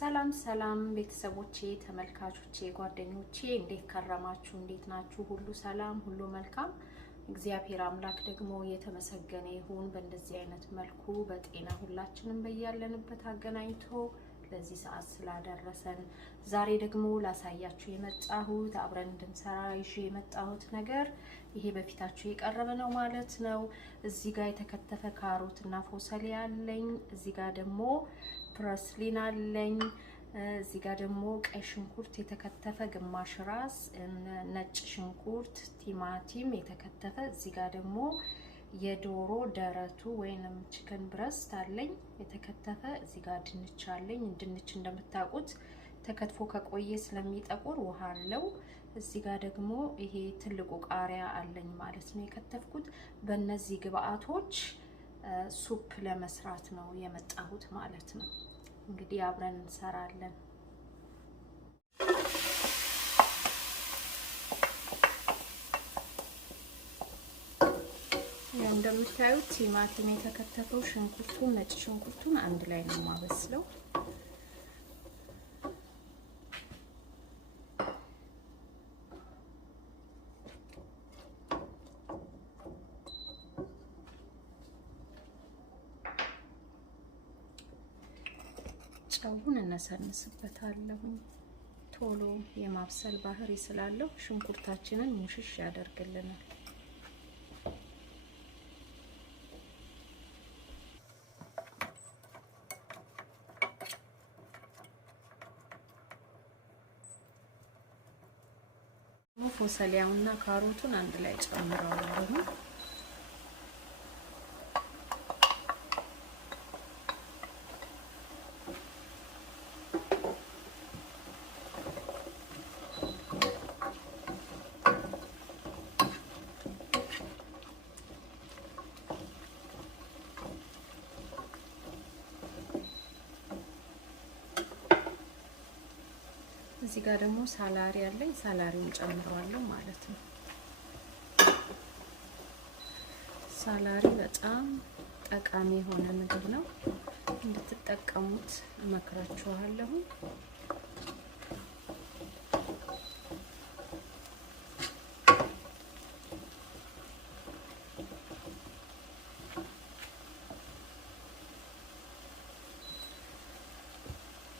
ሰላም ቤተሰቦቼ ተመልካቾቼ ጓደኞቼ እንዴት ከረማችሁ እንዴት ናችሁ ሁሉ ሰላም ሁሉ መልካም እግዚአብሔር አምላክ ደግሞ የተመሰገነ ይሁን በእንደዚህ አይነት መልኩ በጤና ሁላችንም በያለንበት አገናኝቶ ለዚህ ሰዓት ስላደረሰን ዛሬ ደግሞ ላሳያችሁ የመጣሁት አብረን እንድንሰራ ይዤ የመጣሁት ነገር ይሄ በፊታችሁ የቀረበ ነው ማለት ነው። እዚህ ጋር የተከተፈ ካሮትና ፎሰሊያ አለኝ። እዚህ ጋር ደግሞ ፕረስሊን አለኝ። እዚህ ጋር ደግሞ ቀይ ሽንኩርት የተከተፈ ግማሽ ራስ፣ ነጭ ሽንኩርት፣ ቲማቲም የተከተፈ፣ እዚህ ጋር ደግሞ የዶሮ ደረቱ ወይንም ቺከን ብረስት አለኝ የተከተፈ። እዚህ ጋር ድንች አለኝ። ድንች እንደምታውቁት ተከትፎ ከቆየ ስለሚጠቁር ውሃ አለው። እዚህ ጋር ደግሞ ይሄ ትልቁ ቃሪያ አለኝ ማለት ነው የከተፍኩት። በእነዚህ ግብአቶች ሱፕ ለመስራት ነው የመጣሁት ማለት ነው። እንግዲህ አብረን እንሰራለን። ያው እንደምታዩት ቲማቲም የተከተፈው ሽንኩርቱን ነጭ ሽንኩርቱን አንድ ላይ ነው ማበስለው። ጨውን እነሰንስበታለሁ። ቶሎ የማብሰል ባህሪ ስላለው ሽንኩርታችንን ሙሽሽ ያደርግልናል። ፎሰሊያውና ካሮቱን አንድ ላይ ጨምረዋለሁ። እዚህ ጋር ደግሞ ሳላሪ አለኝ። ሳላሪውን ጨምረዋለሁ ማለት ነው። ሳላሪ በጣም ጠቃሚ የሆነ ምግብ ነው። እንድትጠቀሙት እመክራችኋለሁ።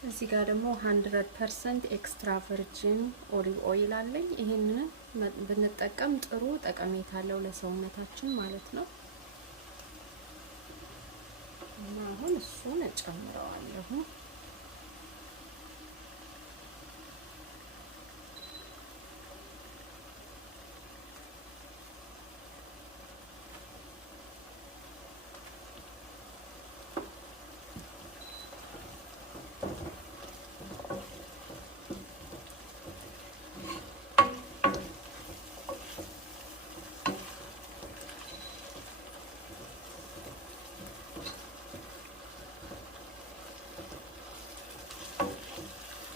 እዚህ ጋር ደግሞ 100% ኤክስትራ ቨርጂን ኦሊቭ ኦይል አለኝ። ይሄንን ብንጠቀም ጥሩ ጠቀሜታ አለው ለሰውነታችን ማለት ነው። እና አሁን እሱን እጨምረዋለሁ።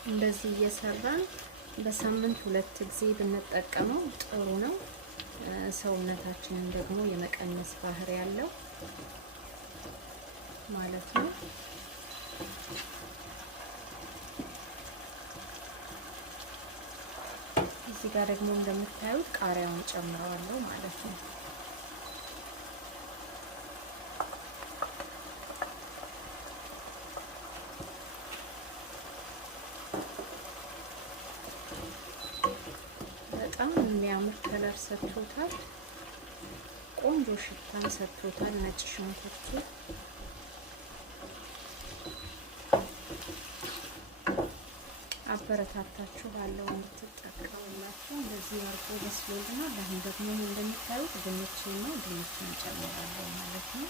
እንደዚህ እየሰራን በሳምንት 2 ጊዜ ብንጠቀመው ጥሩ ነው። ሰውነታችንን ደግሞ የመቀነስ ባህሪ ያለው ማለት ነው። እዚህ ጋር ደግሞ እንደምታዩት ቃሪያውን ጨምረዋለሁ ማለት ነው። በጣም የሚያምር ከለር ሰጥቶታል። ቆንጆ ሽታን ሰጥቶታል። ነጭ ሽንኩርቱ አበረታታችኋለሁ እንድትጠቀሙላችሁ። እንደዚህ አርጎ በስሎልናል። አሁን ደግሞ እንደምታዩት ድንችና ድንችን ጨምራለሁ ማለት ነው።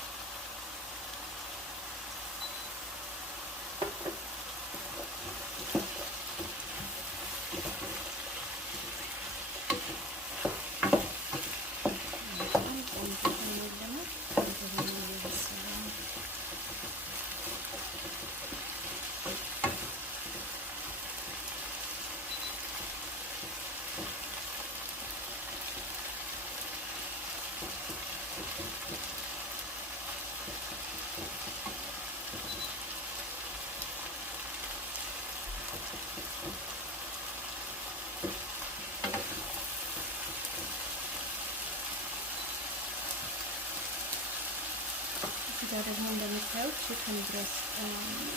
ቺክን ብሬስት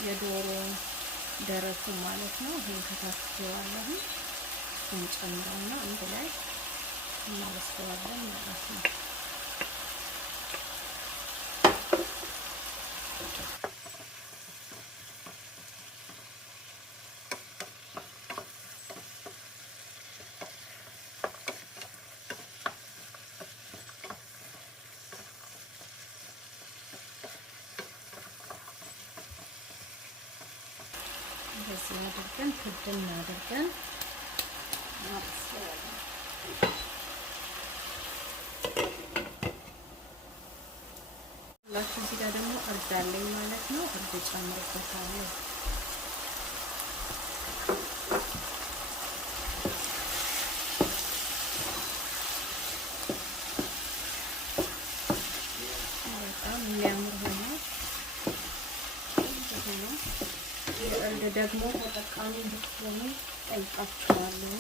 የዶሮ ደረቱ ማለት ነው። ይሄን ከታትፈዋለሁ እንጨምረውና አንድ ላይ እናበስለዋለን ማለት ነው። እንደዚህ አድርገን ክድን አድርገን ማብሰል። ሁላችሁ እዚህ ጋር ደግሞ እርድ አለኝ ማለት ነው። እርድ ጨምርበታለሁ። በጣም የሚያምር ሆኗል። የእርድ ደግሞ ተጠቃሚ እንድትሆኑ ጠይቃችኋለሁ።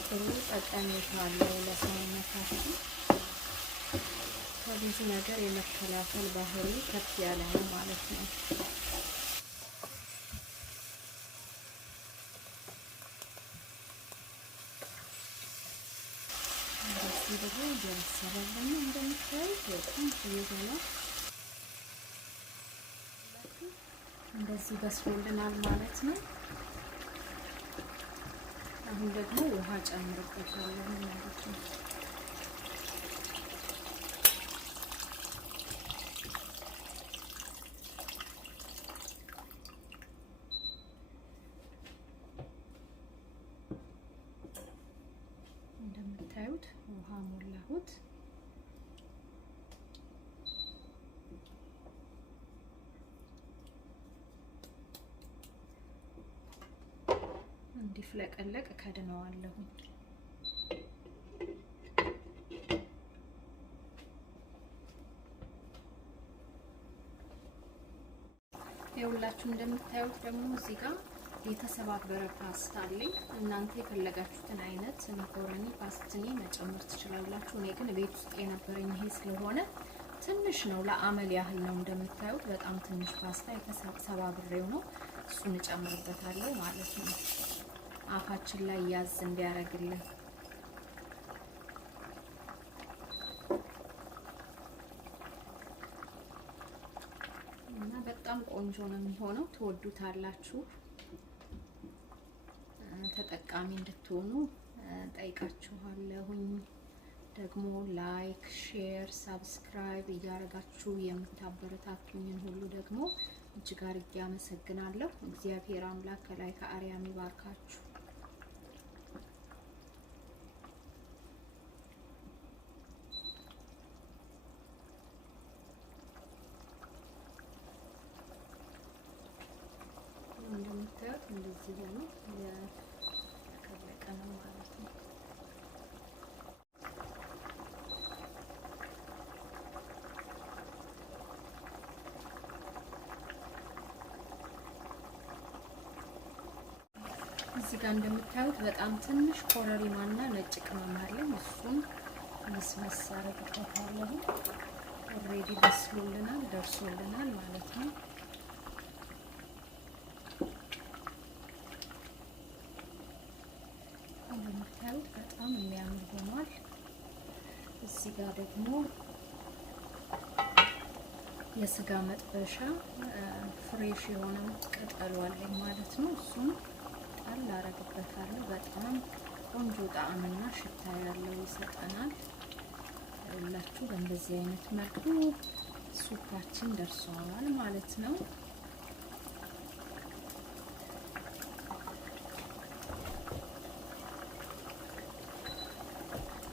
ጥሩ ጠቀሜታ አለው ለሰውነታችን። ከብዙ ነገር የመከላከል ባህሪ ከፍ ያለ ነው ማለት ነው። እንደዚህ ደግሞ እየበሰለልኝ እንደምታዩት በጣም ይዘና እንደዚህ በስሎልናል ማለት ነው። አሁን ደግሞ ውሃ ጨምርበታለሁ ማለት ነው። እንደምታዩት ውሃ ሞላሁት። እንዲፍለቀለቅ ከድነዋለሁ። ይኸውላችሁ እንደምታዩት ደግሞ እዚህ ጋር የተሰባበረ ፓስታ አለኝ። እናንተ የፈለጋችሁትን አይነት መኮረኒ ፓስትኒ መጨመር ትችላላችሁ። እኔ ግን ቤት ውስጥ የነበረኝ ይሄ ስለሆነ ትንሽ ነው፣ ለአመል ያህል ነው። እንደምታዩት በጣም ትንሽ ፓስታ የተሰባብሬው ነው። እሱን እጨምርበታለሁ ማለት ነው። አፋችን ላይ ያዝ እንዲያረግልን እና በጣም ቆንጆ ነው የሚሆነው። ትወዱታላችሁ። ተጠቃሚ እንድትሆኑ ጠይቃችኋለሁኝ። ደግሞ ላይክ፣ ሼር፣ ሳብስክራይብ እያደረጋችሁ የምታበረታቱኝን ሁሉ ደግሞ እጅግ አድርጌ አመሰግናለሁ። እግዚአብሔር አምላክ ከላይ ከአርያም ይባርካችሁ። እንደምታዩት እንደዚህ ሆኖ የተከለቀ ነው ማለት ነው። እዚህ ጋር እንደምታዩት በጣም ትንሽ ኮረሪማና ነጭ ቅመም አለኝ። እሱን መስመስ አደርግበታለሁ። ኦልሬዲ በስሎልናል፣ ደርሶልናል ማለት ነው። እንደምታዩት በጣም የሚያምር ሆኗል። እዚህ ጋር ደግሞ የስጋ መጥበሻ ፍሬሽ የሆነ ቅጠሉ አለኝ ማለት ነው። እሱም ጣል አደርግበታለሁ። በጣም ቆንጆ ጣዕምና ሽታ ያለው ይሰጠናል። ሁላችሁ በእንደዚህ አይነት መልኩ ሱፓችን ደርሷል ማለት ነው።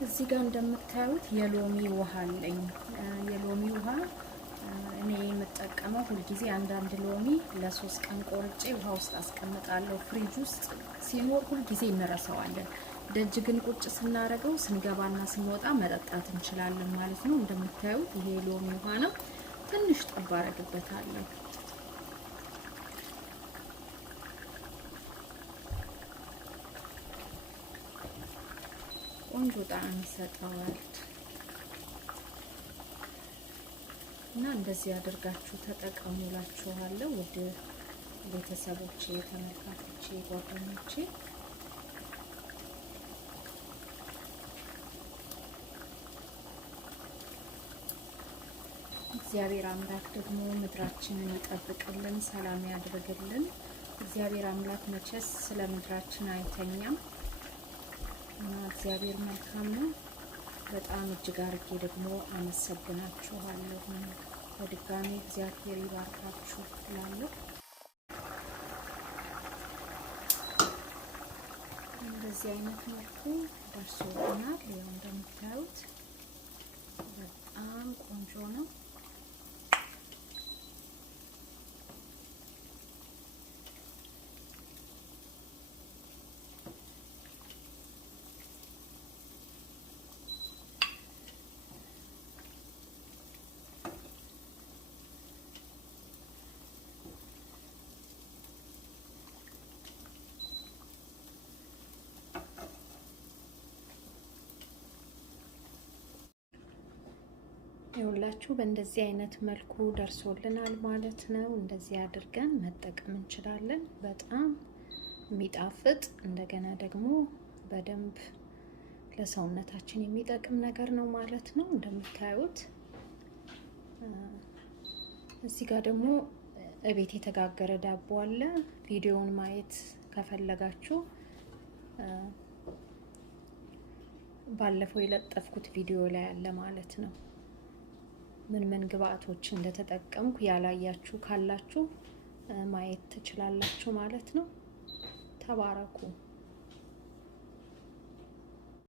እዚህ ጋር እንደምታዩት የሎሚ ውሃ አለኝ። የሎሚ ውሃ እኔ የምጠቀመው ሁልጊዜ አንዳንድ ሎሚ ለ3 ቀን ቆርጬ ውሃ ውስጥ አስቀምጣለሁ። ፍሪጅ ውስጥ ሲኖር ሁልጊዜ እንረሳዋለን። ደጅ ግን ቁጭ ስናደርገው ስንገባና ስንወጣ መጠጣት እንችላለን ማለት ነው። እንደምታዩት ይሄ ሎሚ ውሃ ነው። ትንሽ ጠብ አደርግበታለሁ። ቆንጆ ቆንጆ ጣዕም ይሰጠዋል። እና እንደዚህ አድርጋችሁ ተጠቀሙላችኋለሁ ውድ ቤተሰቦቼ፣ ተመልካቾቼ፣ ጓደኞቼ። እግዚአብሔር አምላክ ደግሞ ምድራችንን ይጠብቅልን፣ ሰላም ያድርግልን። እግዚአብሔር አምላክ መቼስ ስለ ምድራችን አይተኛም እና እግዚአብሔር መልካም ነው። በጣም እጅግ አድርጌ ደግሞ አመሰግናችኋለሁ። በድጋሚ እግዚአብሔር ይባርካችሁ እላለሁ። በዚህ አይነት መልኩ ደርሶልናል። ይኸው እንደምታዩት በጣም ቆንጆ ነው። ይኸውላችሁ በእንደዚህ አይነት መልኩ ደርሶልናል ማለት ነው። እንደዚህ አድርገን መጠቀም እንችላለን። በጣም የሚጣፍጥ እንደገና ደግሞ በደንብ ለሰውነታችን የሚጠቅም ነገር ነው ማለት ነው። እንደምታዩት እዚህ ጋር ደግሞ እቤት የተጋገረ ዳቦ አለ። ቪዲዮውን ማየት ከፈለጋችሁ ባለፈው የለጠፍኩት ቪዲዮ ላይ አለ ማለት ነው። ምን ግብአቶች እንደተጠቀምኩ ያላያችሁ ካላችሁ ማየት ትችላላችሁ ማለት ነው። ተባረኩ።